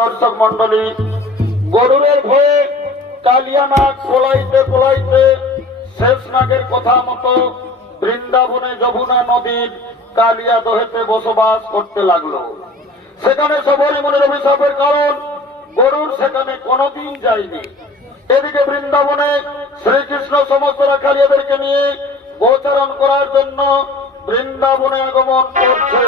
দর্শক মন্ডলী, গরুরের ভয়ে কালিয়া নাগ পোলাইতে পোলাইতে শেষ নাগের কথা মতো বৃন্দাবনে যমুনা নদীর কালিয়া দহেতে বসবাস করতে লাগল। সেখানে সবরই মনের অভিশাপের কারণ গরুর সেখানে কোনোদিন যায়নি। এদিকে বৃন্দাবনে শ্রীকৃষ্ণ সমস্ত রাখালিয়াদেরকে নিয়ে গোচারণ করার জন্য বৃন্দাবনে আগমন করছে।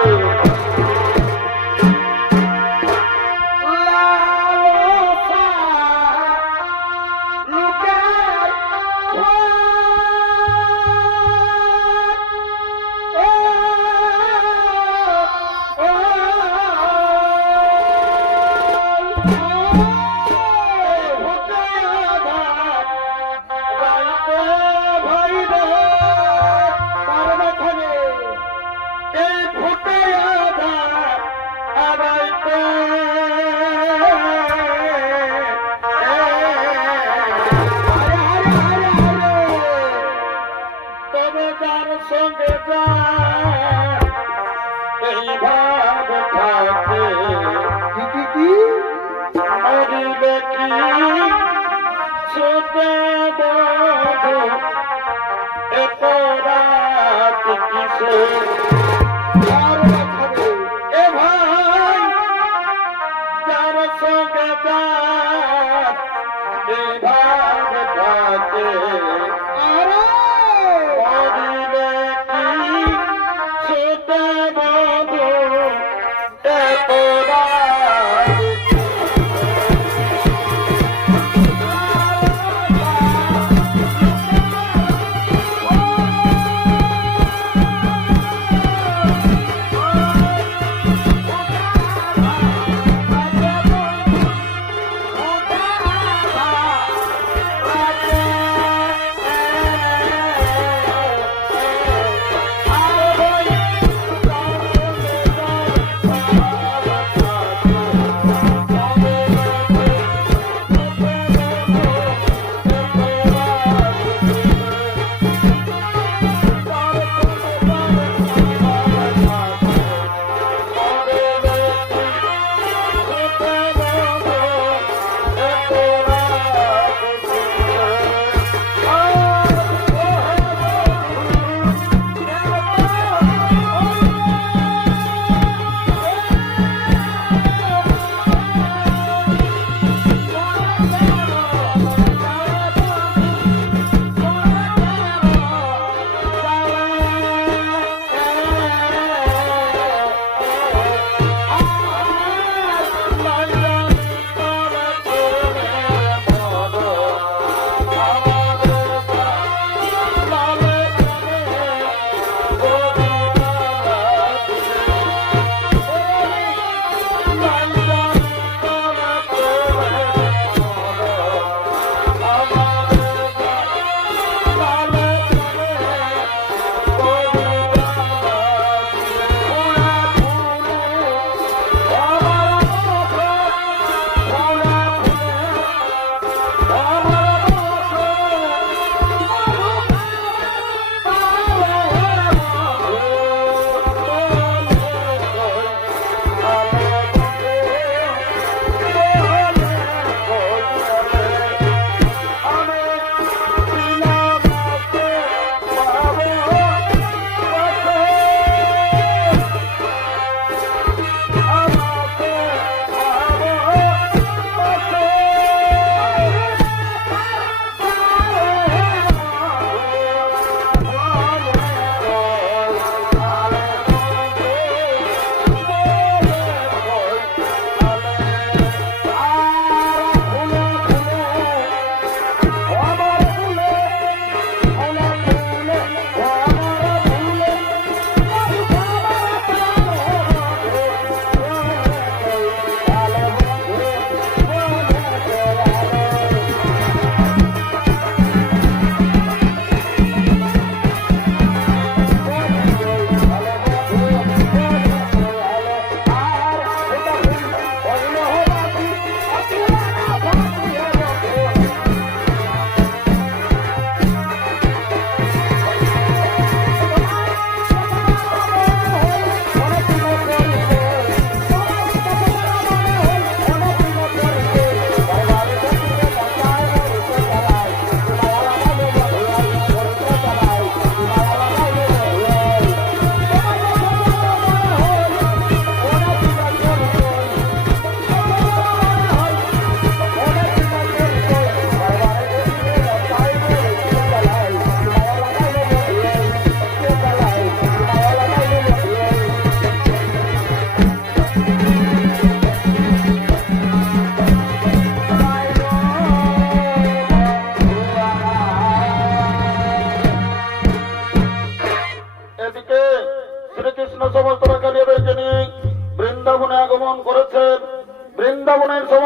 সঙ্গে যায়। এই ভাব থাকে। দিদি কি সুতে বধু এত রাত কিসে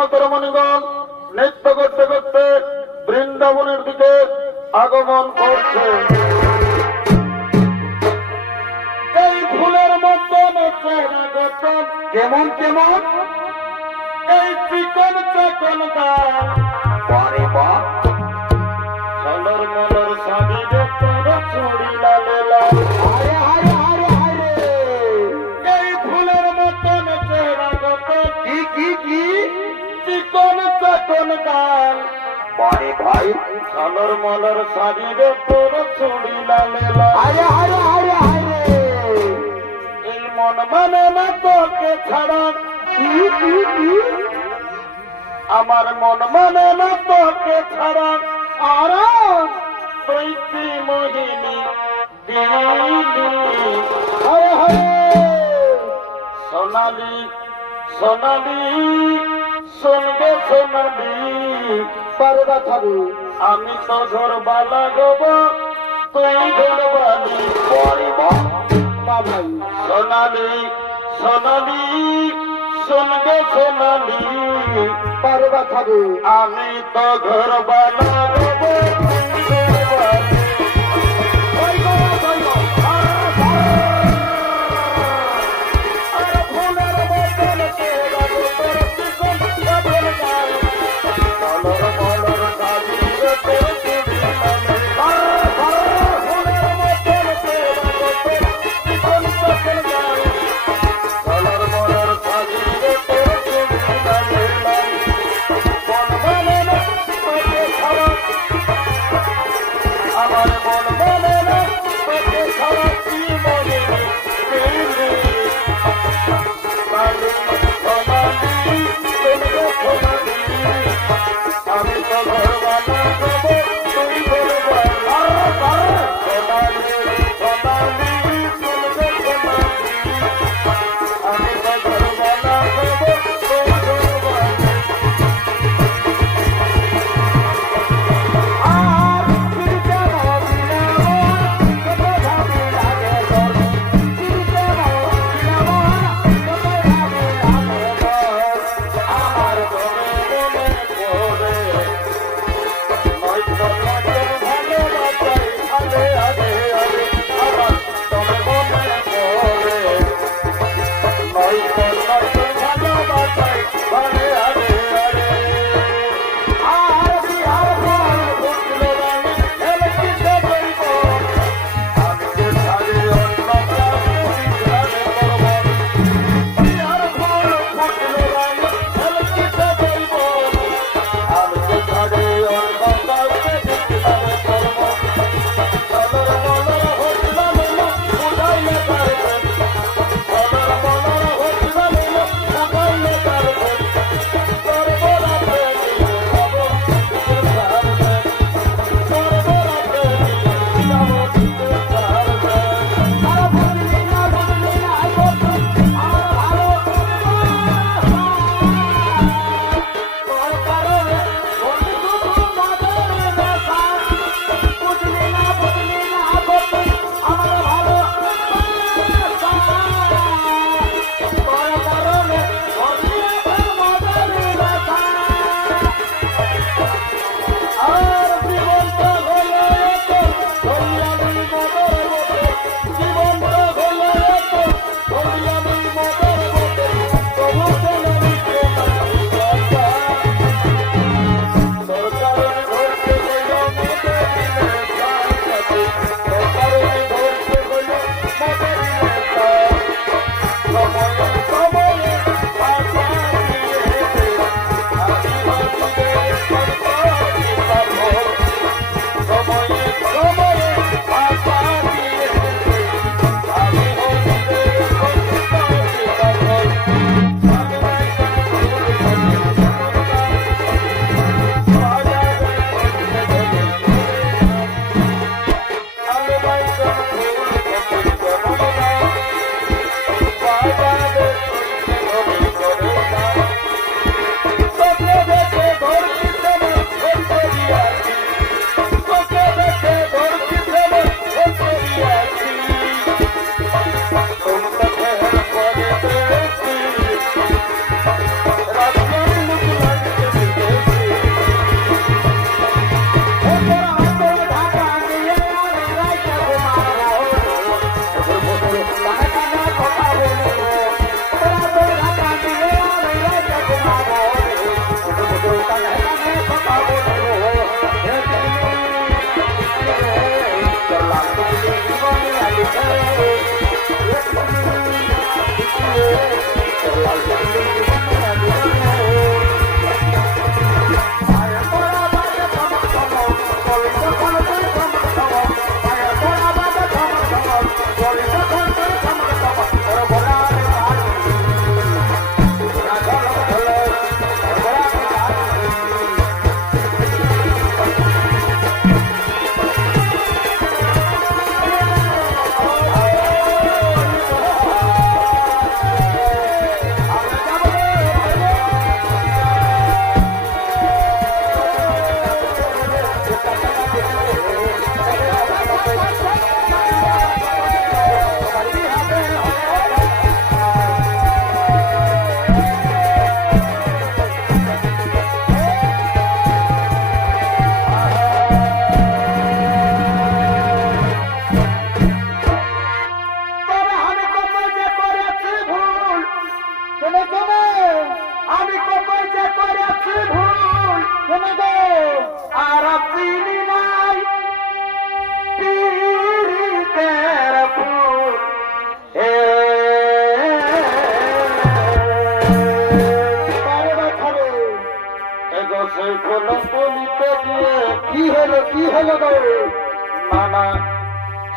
সমস্ত রমণীগণ নৃত্য করতে করতে বৃন্দাবনের দিকে আগমন করছে। এই ফুলের গঠন কেমন কেমন? এই চিকন চাকন গান বারে বা কলর মলর শাড়ি রে তোর চুড়ি গান বারে ভাই কলর মলর শাড়ি তোর চুড়ি লালে হারে হারে এই মন মানে না তোকে ছাড়া। আমার মন মানে না তোকে ছাড়া। আর কি মোহিনী সোনালি সোনালি। শুনবে সোনালি বারে বা থাকু আমি তো ঘর বালা গব, তুই ঘর বালি বারে বা বা ভাই সোনালি সোনালি শুনবে সোনালি বারে বা থাকু আমি তো ঘর বালা গব Thank you. আমি কখন করেছি ভুল শুনে গো আর চিনি নাই। পীরিতের ফুল। এগো সেই ফুল বলিতে কি হলো কি হলো গো? মানা,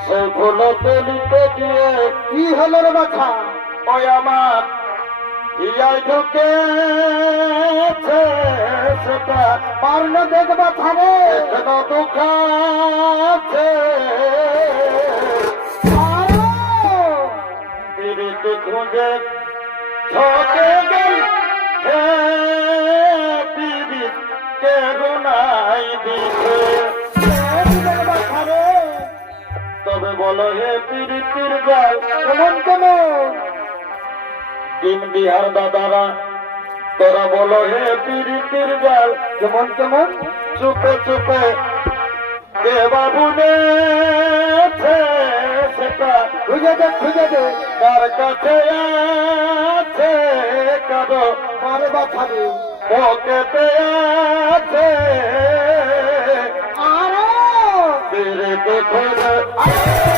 সেই ফুল বলিতে দিয়ে কি হলো রে মাথা? ওই আমার ইয়াই ঢুকেছে সেটা, পারল দেখ দুঃখাছে পারো। পীড়িত খুঁজে ঠকে গেল। হে কে গুনাই দিছে দেখ দেখ তবে বলো হে পীড়িতির গাল কেমন কেমন? দিন বিহার দাদারা তোরা বলো হে পীড়িতির গাল কেমন কেমন? চুপে চুপে। কে বাবু নেছে সেটা খুঁজে দে খুঁজে দে। কার কাছে আছে কারও পারে ব্যথা রে পকেটে আছে। আরও। পীড়িত খুঁজে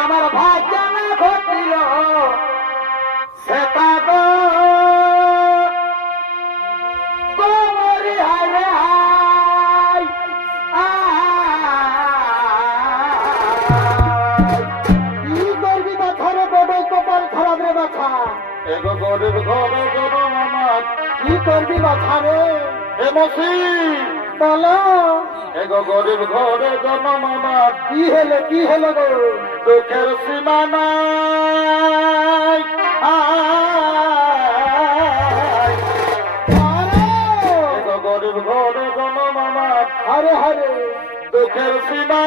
আমার ভাগ্য না ঘটিল সেটা গো। কি করবি ব্যথা রে? বড় ব্যথা এগো গরিব ঘরে জনম আমার। কি হলো কি হলো গো? দুঃখের সীমা নাই। গরিব ঘরে জনম আমার। হরে হরে দুঃখের সীমা নাই আয়